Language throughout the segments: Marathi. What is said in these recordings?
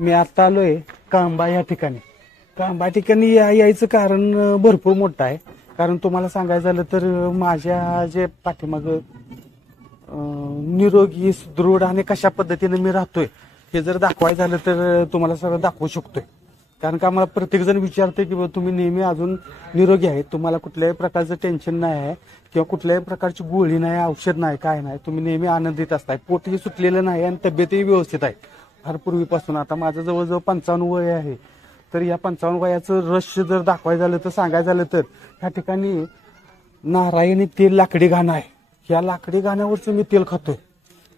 मी आता आलोय कांबा या ठिकाणी. कांबा ठिकाणी यायचं कारण भरपूर मोठं आहे. कारण तुम्हाला सांगायचं झालं तर माझ्या जे पाठीमाग निरोगी सुदृढ आणि कशा पद्धतीने मी राहतोय हे जर दाखवायचं झालं तर तुम्हाला सगळं दाखवू शकतोय. कारण का मला प्रत्येक जण विचारते की तुम्ही नेहमी अजून निरोगी आहे, तुम्हाला कुठल्याही प्रकारचं टेन्शन नाही आहे किंवा कुठल्याही प्रकारची गोळी नाही, औषध नाही, काय नाही, तुम्ही नेहमी आनंदित असताय, पोटही सुटलेलं नाही आणि तब्येतही व्यवस्थित आहे. फार पूर्वीपासून आता माझं जवळजवळ 55 वय आहे. तर या 55 वयाचं रहस्य जर दाखवायचं झालं तर सांगायचं झालं तर ह्या ठिकाणी नारायणी तेल लाकडी घाणं आहे. ह्या लाकडी घाण्यावरचं मी तेल खातोय.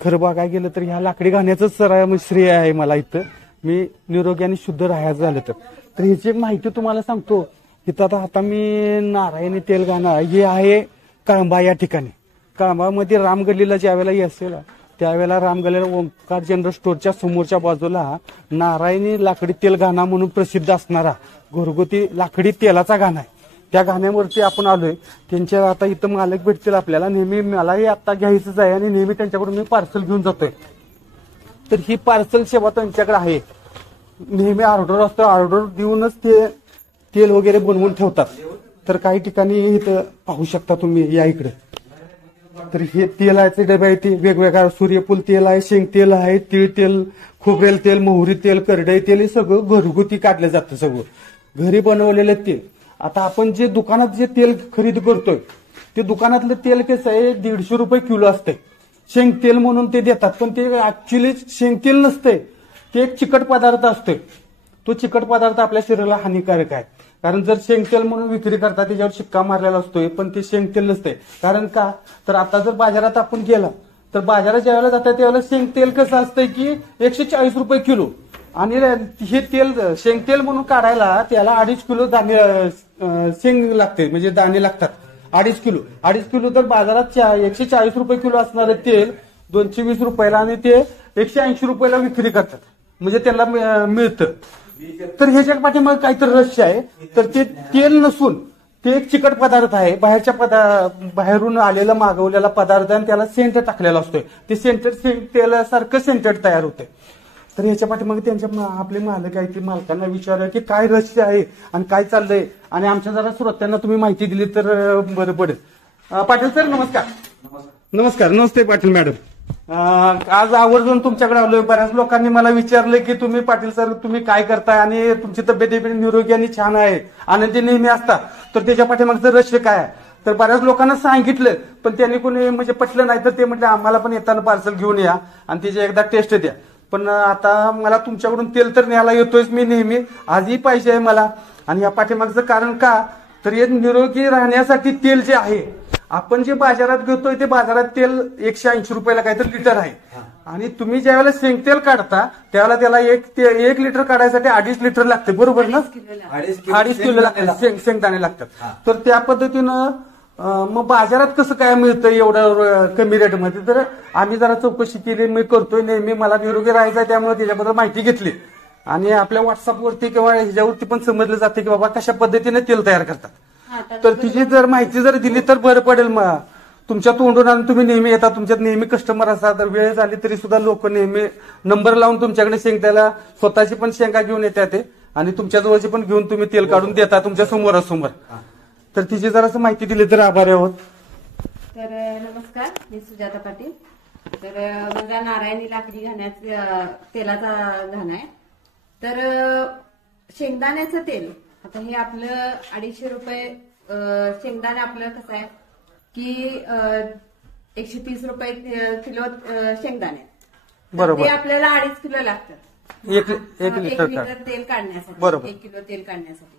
खरं बघायला गेलं तर ह्या लाकडी घाण्याचंच श्रेय आहे मला इथं, मी निरोगी आणि शुद्ध राहायचं झालं तर. तर ह्याची एक माहिती तुम्हाला सांगतो. इथं आता मी नारायणी तेल घाणं हे आहे कांबा या ठिकाणी. कांबामध्ये रामगल्लीला ज्या वेळेला असेल त्यावेळेला रामगल्लीला ओंकार जनरल स्टोअरच्या समोरच्या बाजूला नारायणी लाकडी तेल घाणा म्हणून प्रसिद्ध असणारा घरगुती लाकडी तेलाचा घाणा आहे. त्या घाण्यावरती आपण आलोय. त्यांच्या आता इथं मालक भेटतील आपल्याला. नेहमी मलाही आता घ्यायचंच आहे आणि नेहमी त्यांच्याकडून मी पार्सल घेऊन जातोय. तर ही पार्सल सेवा त्यांच्याकडे आहे. नेहमी ऑर्डर असतो, ऑर्डर देऊनच ते तेल वगैरे बनवून ठेवतात. तर काही ठिकाणी इथं पाहू शकता तुम्ही या इकडे. तर हे तेलाचे डबे आहेत, ते वेगवेगळ्या सूर्यफूल तेल आहे, शेंग तेल आहे, तीळ तेल, खोबरेल तेल, मोहरी तेल, करडई तेल, हे सगळं घरगुती काढलं जातं, सगळं घरी बनवलेलं तेल. आता आपण जे दुकानात जे तेल खरेदी करतोय ते दुकानातलं तेल कसं आहे 150 रुपये किलो असते. शेंग तेल म्हणून ते देतात, पण ते ऍक्च्युली शेंग तेल नसते, ते एक चिकट पदार्थ असतोय. तो चिकट पदार्थ आपल्या शरीराला हानिकारक आहे. कारण जर शेंग तेल म्हणून विक्री करतात त्याच्यावर शिक्का मारलेला असतोय, पण ते शेंग तेल नसते. कारण का तर आता जर बाजारात आपण गेला तर बाजारात ज्यावेळेला जातात त्यावेळेला शेंग तेल कसं असतंय की 140 रुपये किलो. आणि हे तेल शेंग तेल म्हणून काढायला त्याला 2.5 किलो दाणे शेंग लागते, म्हणजे दाणे लागतात. 2.5 किलो तर बाजारात 140 रुपये किलो असणारे तेल 220 रुपयाला आणि ते 180 रुपयाला विक्री करतात, म्हणजे त्यांना मिळतं. तर ह्याच्या पाठीमागे काहीतरी रहस्य आहे. तर ते तेल नसून ते एक चिकट पदार्थ आहे, बाहेरून आलेला मागवलेला पदार्थ आहे आणि त्याला सेंट टाकलेला असतोय. ते तेलासारखं सेंटेड तयार होते. तर ह्याच्या पाठीमागे त्यांच्या आपले मालक आहे, ते मालकांना विचारूया की काय रहस्य आहे आणि काय चाललंय, आणि आमच्या जरा श्रोत्यांना तुम्ही माहिती दिली तर बरं पडेल. पाटील सर नमस्कार. नमस्कार. नमस्ते पाटील मॅडम. आज आवर्जून तुमच्याकडे आलोय. बऱ्याच लोकांनी मला विचारले की तुम्ही पाटील सर तुम्ही काय करताय आणि तुमची तब्येत निरोगी आणि छान आहे, आनंदी नेहमी असता, तर त्याच्या पाठीमागचं रहस्य काय आहे. तर बऱ्याच लोकांना सांगितलं पण त्यांनी कोणी म्हणजे पटलं नाही. तर ते म्हटले आम्हाला पण येताना पार्सल घेऊन या आणि त्याची एकदा टेस्ट द्या. पण आता मला तुमच्याकडून तेल तर न्यायला येतोयच मी नेहमी, आजही पाहिजे आहे मला. आणि या पाठीमागचं कारण का तर हे निरोगी राहण्यासाठी तेल जे आहे आपण जे बाजारात घेतोय ते बाजारात तेल 180 रुपयाला काहीतरी लिटर आहे. आणि तुम्ही ज्यावेळेला शेंग तेल काढता त्यावेळेला त्याला 1 लिटर काढायसाठी 2.5 लिटर लागते, बरोबर ना? 2.5 किलो लागतात शेंगदाणे लागतात. तर त्या पद्धतीनं मग बाजारात कसं काय मिळतं एवढं कमी रेटमध्ये. तर आम्ही जरा चौकशी केली, मी करतोय नेहमी, मला निरोगी राहायचं आहे, त्यामुळे त्याच्याबद्दल माहिती घेतली. आणि आपल्या व्हॉट्सअपवरती किंवा ह्याच्यावरती पण समजलं जाते की बाबा कशा पद्धतीने तेल तयार करतात. तर तिची जर माहिती जर दिली तर बरं पडेल. मग तुमच्या तोंडून आणि तुम्ही नेहमी येता, तुमच्यात नेहमी कस्टमर असतात, तर वेळ झाली तरी सुद्धा लोक नेहमी नंबर लावून तुमच्याकडे शेंग त्याला स्वतःची पण शेंगा घेऊन येतात आणि तुमच्या जवळची पण घेऊन तुम्ही तेल काढून देता तुमच्या समोरासमोर. तर तिची जरासं माहिती दिली तर आभारी आहोत. तर नमस्कार, मी सुजाता पाटील. तर माझा नारायणी लाकडी घाण्याचा तेलाचा घाणा आहे. तर शेंगदाण्याचं तेल आता हे आपलं 250 रुपये शेंगदाणे आपलं कसं आहे की 130 रुपये किलो शेंगदाणे, बरोबर. ते आपल्याला 2.5 किलो लागतं 1 लिटर तेल काढण्यासाठी, बरोबर. 1 किलो तेल काढण्यासाठी.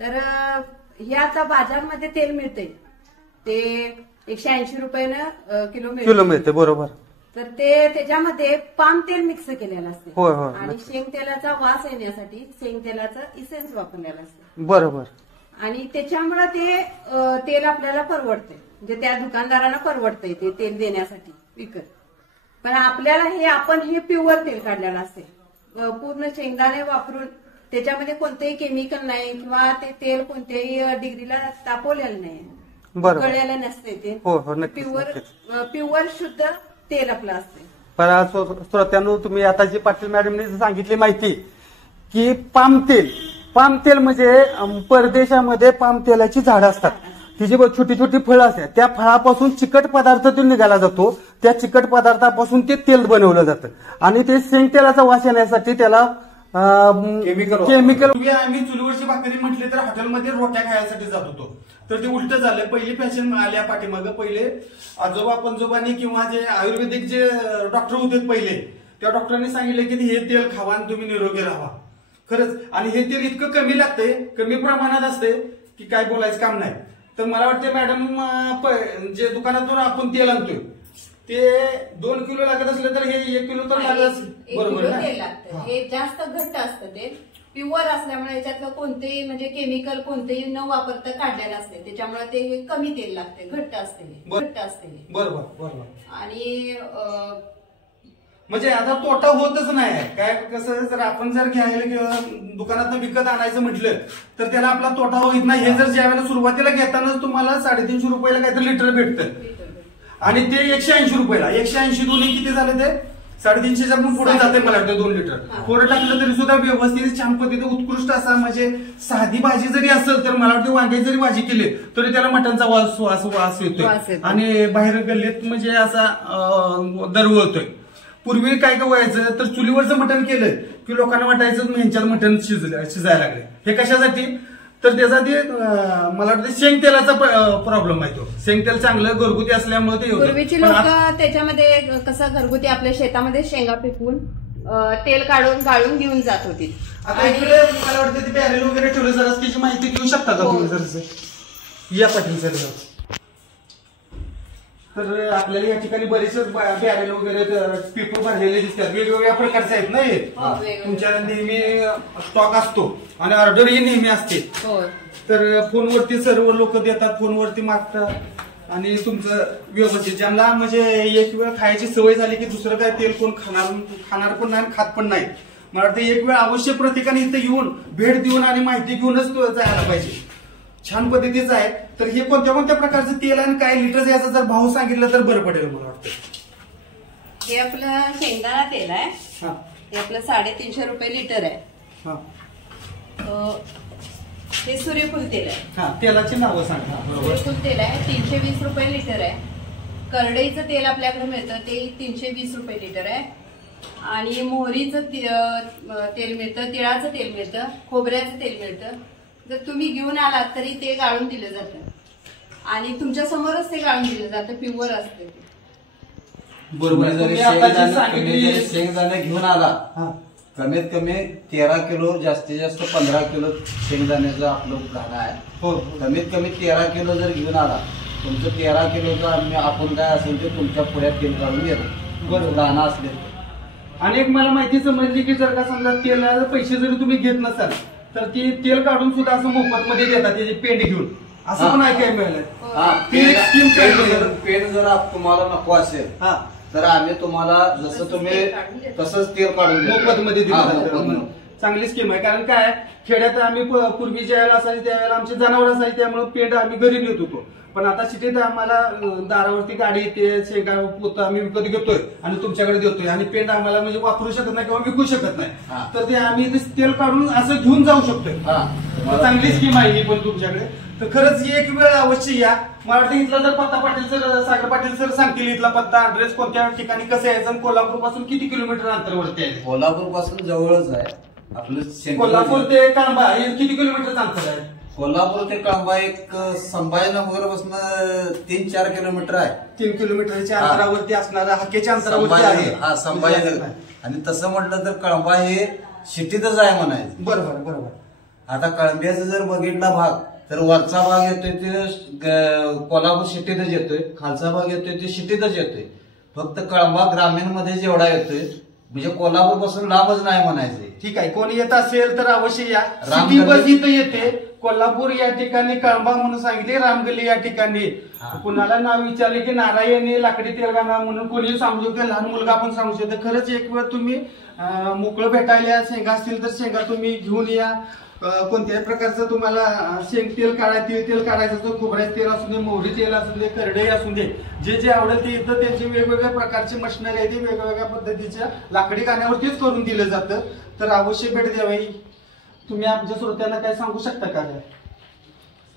तर हे आता बाजारमध्ये तेल मिळते ते 180 रुपयानं किलो मिळते, बरोबर. तर ते त्याच्यामध्ये पाम तेल मिक्स केलेलं असते. होय होय. आणि शेंग तेलाचा वास येण्यासाठी शेंग तेलाचं इसेन्स वापरलेलं असतं, बरोबर. आणि त्याच्यामुळे ते तेल आपल्याला परवडते, म्हणजे त्या दुकानदारांना परवडतंय ते तेल देण्यासाठी विकत. पण आपल्याला आपण हे प्युअर तेल काढलेलं असते, पूर्ण शेंगदाणे वापरून, त्याच्यामध्ये कोणतेही केमिकल नाही किंवा ते तेल कोणत्याही डिग्रीला तापवलेलं नाही, गळलेलं नसते ते. प्युअर शुद्ध तेल आपलं असते. पण श्रोत्यांनो, तुम्ही आता जी पाटील मॅडमने सांगितली माहिती की पाम तेल म्हणजे परदेशामध्ये पाम तेलाची झाडं असतात, तिची छोटी छोटी फळं असतात, त्या फळापासून चिकट पदार्थ तो निघाला जातो, त्या चिकट पदार्थापासून ते तेल बनवलं जातं आणि ते शेंग तेलाचा वास येण्यासाठी त्याला केमिकल. आम्ही चुलीवरची भाकरी म्हटली तर हॉटेलमध्ये रोट्या खायसाठी जात होतो, तर ते उलट झालं. पहिली फॅशन आल्या पाठीमागं. पहिले आजोबा पंजोबांनी किंवा जे आयुर्वेदिक जे डॉक्टर होते पहिले, त्या डॉक्टरांनी सांगितले की हे तेल खावा आणि तुम्ही निरोगी राहा. खरंच, आणि हे तेल इतकं कमी लागते, कमी प्रमाणात असते की काय बोलायचं काम नाही. तर मला वाटतं मॅडम, जे दुकानातून आपण तेल आणतोय ते 2 किलो लागत असले तर हे 1 किलो तर लागत, बरोबर ना? तेल लागतं. हे जास्त घट्ट असतं तेल, प्युअर असल्यामुळे याच्यातलं कोणतेही म्हणजे केमिकल कोणतेही न वापरता काढलेलं असते, त्याच्यामुळे ते कमी तेल लागते, घट्ट असते. बरोबर बरोबर. आणि म्हणजे आता तोटा होतच नाही. काय कसं, जर आपण जर घ्यायला दुकानात विकत आणायचं म्हटलं तर त्याला आपला तोटा होत नाही. हे जर ज्यावेळेला सुरुवातीला घेतानाच तुम्हाला 350 रुपयाला काहीतरी लिटर भेटतं आणि ते 180 रुपयाला, 180 दोन्ही किती झाले ते 350च्या पण पुढे जाते मला वाटतं 2 लिटर. थोडं टाकलं तरी सुद्धा व्यवस्थित छान पद्धतीने उत्कृष्ट असा, म्हणजे साधी भाजी जरी असेल तर मला वाटतं वांग्याची जरी भाजी केली तरी त्याला मटणचा वास येतोय आणि बाहेर गल्लीत म्हणजे असा दरवळतोय. पूर्वी काय व्हायचं तर चुलीवरचं मटण केलं की लोकांना वाटायचं ह्यांच्यात मटण शिजायला लागले. हे कशासाठी, तर त्याचा ते मला वाटतं शेंग तेलाचा प्रॉब्लेम आहे. तो शेंग तेल चांगलं घरगुती असल्यामुळे ते पूर्वीची लोक त्याच्यामध्ये कसं घरगुती आपल्या शेतामध्ये शेंगा पिकवून तेल काढून गाळून घेऊन जात होती. आता इकडे मला वाटतं ते बॅरेल वगैरे ठेवले, जरा त्याची माहिती देऊ शकता का तुम्ही जर? या पाटील सर. तर आपल्याला या ठिकाणी बरेचसे बॅरेल वगैरे पेपर भरलेले दिसतात, वेगवेगळ्या प्रकारचे आहेत ना हे. तुमच्या नेहमी स्टॉक असतो आणि ऑर्डरही नेहमी असते. तर फोनवरती सर्व लोक देतात, फोनवरती मागतात आणि तुमचं व्यवस्थित. ज्यांना म्हणजे एक वेळ खायची सवय झाली की दुसरं काय तेल कोण खाणार पण नाही, खात पण नाही. मला वाटतं एक वेळ अवश्य प्रत्येकाने इथं येऊन भेट देऊन आणि माहिती घेऊनच जायला पाहिजे. छान पद्धतीचं आहे. तर हे कोणत्या कोणत्या प्रकारचं तेल आणि काय लिटर याचा जर भाव सांगितलं तर बरं पडेल मला वाटतं. हे आपलं शेंगदाणा तेल आहे, हे आपलं 350 रुपये लिटर आहे. हे सूर्यफूल तेल आहे. तेलाची नावं सांगा. सूर्यफूल तेल आहे 320 रुपये लिटर आहे. करडईचं तेल आपल्याकडे मिळतं ते 320 रुपये लिटर आहे. आणि मोहरीचं तेल मिळतं, तिळाचं तेल मिळतं, खोबऱ्याचं तेल मिळतं. जर तुम्ही घेऊन आलात तरी ते गाळून दिलं जातं आणि तुमच्या समोरच ते गाळून दिलं जातं, प्युअर असते. बरोबर. शेंगदाणे घेऊन आला, कमीत कमी 13 किलो, जास्तीत जास्त 15 किलो शेंगदाण्याचं आपलं घाणं आहे. कमीत कमी 13 किलो जर घेऊन आला, तुमचं 13 किलोचं आपण काय असेल ते तुमच्या पुढ्यात तेल काढून घेतो. बरोबर, घाणं असले. आणि एक मला माहिती समजली की जर का समजा तेलाचे पैसे जरी तुम्ही घेत नसाल तर ती तेल काढून सुद्धा असं मोफत मध्ये देतात, त्याची पेंड घेऊन, असं पण ऐकायला मिळालंय. पेंड जर तुम्हाला नको असेल तर आम्ही तुम्हाला जसं तुम्ही तसंच तेल काढून मोफत मध्ये देतो. चांगली स्कीम आहे. कारण काय, खेड्यात आम्ही पूर्वी ज्या वेळेला असायचे त्यावेळेला आमचे जनावर असायचे, त्यामुळे पेंड आम्ही घरी नेत होतो. पण आता सिटीत आम्हाला दारावरती गाडी येते, शेंगा पोत आम्ही विकत घेतोय आणि तुमच्याकडे देतोय आणि पेंड आम्हाला म्हणजे वापरू शकत नाही किंवा विकू शकत नाही. तर ते आम्ही तेल काढून असं घेऊन जाऊ शकतोय. चांगली स्कीम आहे ही पण तुमच्याकडे. तर खरंच एक वेळ अवश्य या. मला वाटतं इथला जर पत्ता पाटील सर, सागर पाटील सर सांगतील इथला पत्ता, ऍड्रेस कोणत्या ठिकाणी कसं यायचं, कोल्हापूर पासून किती किलोमीटर अंतरावरती आहे? कोल्हापूर पासून जवळच आहे आपलं. कोल्हापूर ते कळंबा हे किती किलोमीटरचं अंतर आहे? कोल्हापूर ते कळंबा एक संभाजीनगर पासून 3-4 किलोमीटर आहे. 3 किलोमीटरच्या अंतरावरती असणारा हाकेच्या अंतरावरती आहे. हा, संभाजीनगर. आणि तसं म्हटलं तर कळंबा हे सिटीतच आहे म्हणायचं. बरोबर बरोबर. आता कळंब्याचा जर बघितला भाग तर वरचा भाग येतोय ते कोल्हापूर सिटीतच येतोय, खालचा भाग येतोय ते सिटीतच येतोय. फक्त कळंबा ग्रामीण मध्ये जेवढा येतोय, म्हणजे कोल्हापूर पासून लांबच नाही म्हणायचे. ठीक आहे, कोणी येत असेल तर अवश्य या. सिटी बस इथं येते, कोल्हापूर या ठिकाणी, कळंबा म्हणून सांगितले, रामगल्ली या ठिकाणी. कुणाला नाव विचारले की नारायणी लाकडी तेलगाणा म्हणून कोणी सांगू शकतो, लहान मुलगा पण सांगू शकतो. खरंच एक वेळ तुम्ही मोकळं भेटायला शेंगा असतील तर शेंगा तुम्ही घेऊन या. कोणत्याही प्रकारचं तुम्हाला शेंग तेल काढायचं, तेल काढायचं असतं, खोबऱ्याचं तेल असू दे, मोहरी तेल असू दे, करडई असू दे, जे जे आवडेल ते इथं त्यांची वेगवेगळ्या प्रकारची मशिनरी आहे, ती वेगवेगळ्या पद्धतीच्या लाकडी गाण्यावरतीच करून दिलं जातं. तर अवश्य भेट द्यावी. तुम्ही आमच्या श्रोत्यांना काय सांगू शकता का?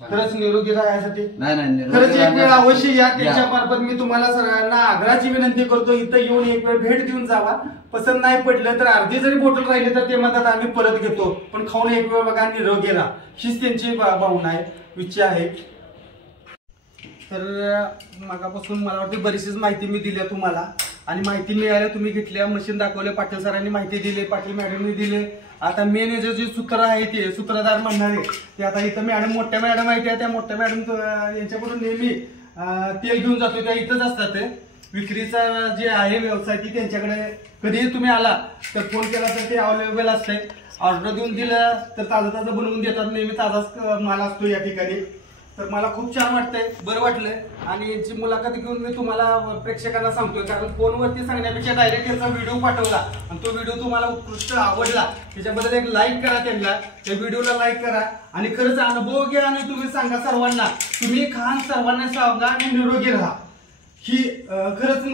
खरंच निरोगी राहण्यासाठी नाही खरंच एक वेळ अवश्य या. त्याच्या मार्फत मी तुम्हाला सगळ्यांना आग्रहाची विनंती करतो, इथं येऊन एक वेळ भेट देऊन जावा. पसंत नाही पडलं तर अर्धी जरी बॉटल राहिली तर ते म्हणतात आम्ही परत घेतो, पण खाऊन एक वेळ बघा, निरोगी राहा. हीच त्यांची भावना आहे, इच्छा आहे. तर मागापासून मला वाटतं बरीचशीच माहिती मी दिली तुम्हाला, आणि माहिती मिळाल्या, तुम्ही घेतल्या, मशीन दाखवले, पाटील सरांनी माहिती दिली, पाटील मॅडमनी दिले. आता मेन जे सूत्र आहे ते सूत्रधार म्हणणारे ते आता इथं मॅडम, मोठ्या मॅडम आहे त्या मोठ्या मॅडम यांच्याकडून नेहमी तेल घेऊन जातो, त्या इथंच असतात. ते विक्रीचा जे आहे व्यवसाय ती त्यांच्याकडे कधीही तुम्ही आला तर फोन केला तर ते अवेलेबल असते. ऑर्डर देऊन दिलं तर ताजं ताजं बनवून देतात, नेहमी ताजाच माल असतो या ठिकाणी. तर मला खूप छान वाटतंय, बरं वाटलंय. आणि जी मुलाखत घेऊन मी तुम्हाला प्रेक्षकांना सांगतोय, कारण फोनवरती सांगण्यापेक्षा डायरेक्ट याचा व्हिडिओ पाठवला आणि तो व्हिडिओ तुम्हाला उत्कृष्ट आवडला, त्याच्याबद्दल एक लाईक करा, त्यांना त्या व्हिडिओला लाईक करा आणि खरंच अनुभव घ्या आणि तुम्ही सांगा सर्वांना. तुम्ही खान सर्वांना सांगा आणि निरोगी राहा. ही खरंच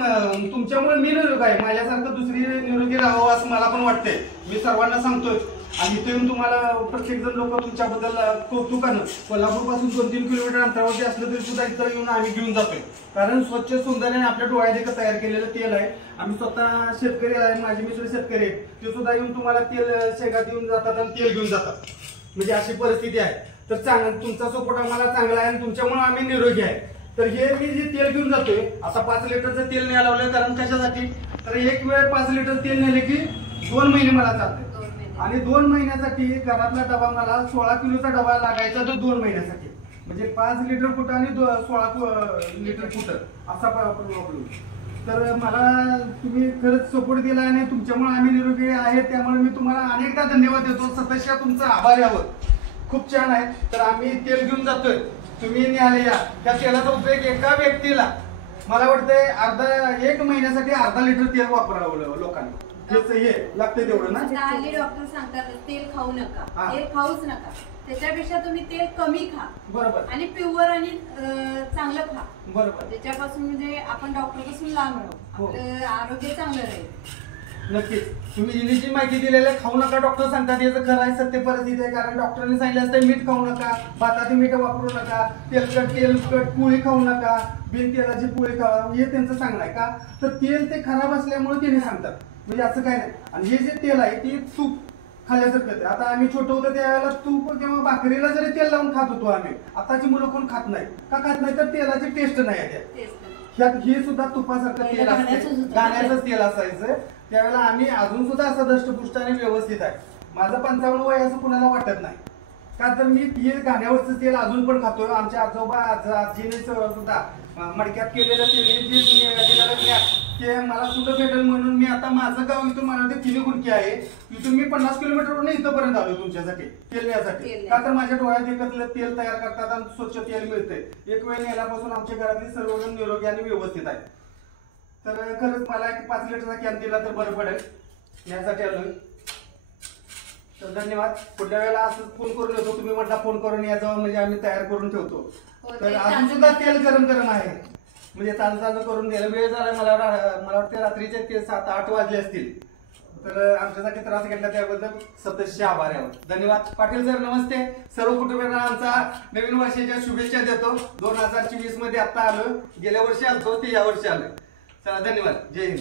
तुमच्यामुळे मी निरोगी आहे, माझ्यासारखं दुसरी निरोगी राहावं असं मला पण वाटतंय. मी सर्वांना सांगतोय. आणि इथे येऊन तुम्हाला प्रत्येक जण लोक तुमच्याबद्दल कौतुकानं, कोल्हापूर पासून 2-3 किलोमीटर अंतरावरती असलं तरी सुद्धा इथं येऊन आम्ही घेऊन जातोय. कारण स्वच्छ सुंदर आणि आपल्या डोळ्यादेखत तयार केलेलं तेल आहे. आम्ही स्वतः शेतकरी आहे, माझे मित्र शेतकरी आहेत, ते सुद्धा येऊन तुम्हाला तेल शेगात येऊन जातात आणि तेल घेऊन जातात. म्हणजे अशी परिस्थिती आहे. तर चांगला तुमचा सपोर्ट आम्हाला चांगला आहे आणि तुमच्यामुळे आम्ही निरोगी आहे. तर हे मी जे तेल घेऊन जातोय, आता 5 लिटरचं तेल न्यायला लावलंय. कारण कशासाठी? तर एक वेळ 5 लिटर तेल नेले की 2 महिने मला चालते. आणि 2 महिन्यासाठी घरातला डबा मला 16 किलोचा डबा लागायचा, तो 2 महिन्यासाठी. म्हणजे 5 लिटर कुठं आणि 16 लिटर कुठं असा प्रॉब्लेम. तर मला तुम्ही खरंच सपोर्ट दिला आणि तुमच्यामुळे आम्ही निरोगी आहे. त्यामुळे मी तुम्हाला अनेकदा धन्यवाद देतो. सतत तुमचा आभारी आहोत. खूप छान आहे. तर आम्ही तेल घेऊन जातोय, तुम्ही न्यायला या. त्या तेलाचा उपयोग एका व्यक्तीला मला वाटतंय 1 महिन्यासाठी अर्धा लिटर तेल वापरावं लोकांनी. हे लागते तेवढं ना. डॉक्टर सांगतात तेल खाऊ नका, तेल खाऊच नका. त्याच्यापेक्षा तुम्ही तेल कमी खा. बरोबर. आणि प्युअर आणि चांगलं खा. बरोबर. त्याच्यापासून म्हणजे आपण डॉक्टर पासून लांब राहू, आपलं आरोग्य चांगलं राहील. नक्कीच. तुम्ही जी माहिती दिलेली आहे, खाऊ नका डॉक्टर सांगतात, याचं खरं आहे, सत्य परिस्थिती आहे. कारण डॉक्टरांनी सांगितलं असतं मीठ खाऊ नका, भाताची मीठ वापरू नका, तेलकट पोळी खाऊ नका, बिन तेलाची पोळी खावा, हे त्यांचं सांगणं आहे. का तर तेल ते खराब असल्यामुळे त्यांनी सांगतात. म्हणजे असं काय नाही. आणि हे जे तेल आहे ते तूप खाल्ल्यासारखं. आता आम्ही छोटं होतं त्यावेळेला तूप किंवा भाकरीला जरी तेल लावून खात होतो आम्ही. आताची मुलं कोण खात नाही. का खात नाही? तर तेलाची टेस्ट नाही आहे त्यात. हे सुद्धा तुपासारखं तेल असतं, गाण्याचंच तेल असायचं त्यावेळेला. आम्ही अजून सुद्धा असं दष्टपुष्ट आणि व्यवस्थित आहे. माझं 55 वय असं कुणाला वाटत नाही. का तर मी तेल गाण्यावरचं तेल अजून पण खातोय. आमच्या आजोबा आजीने सुद्धा मडक्यात केलेलं तेल ते मला कुठं भेटेल म्हणून मी आता माझं गाव इथून मला ते 3 गुणकी आहे, इथून मी 50 किलोमीटरवरून इथंपर्यंत आलो तुमच्यासाठी तेल न्यायसाठी. का तर माझ्या डोळ्यात एकत्र तेल तयार करतात आणि स्वच्छ तेल मिळतंय. एक वेळ नेल्यापासून आमच्या घरातली सर्वजण निरोगी आणि व्यवस्थित आहे. तर खरंच मला एक 5 लिटरचा कॅन दिला तर बरं पडेल, यासाठी आलोय. तर धन्यवाद. पुढल्या वेळेला असं फोन करून येतो, तुम्ही म्हटला फोन करून या जावं, म्हणजे आम्ही तयार करून ठेवतो. तर अजून सुद्धा तेल गरम आहे, म्हणजे ताजं करून द्यायला वेळ झाला. मला वाटतं रात्रीचे ते 7-8 वाजले असतील. तर आमच्यासाठी त्रास घेतला त्याबद्दल सततचे आभार आहोत. धन्यवाद. पाटील सर नमस्ते. सर्व कुटुंबियांना आमचा नवीन वर्षाच्या शुभेच्छा देतो. 2024 मध्ये आता आलो, गेल्या वर्षी आलतो ते या वर्षी आलोय. चला धन्यवाद. जय हिंद.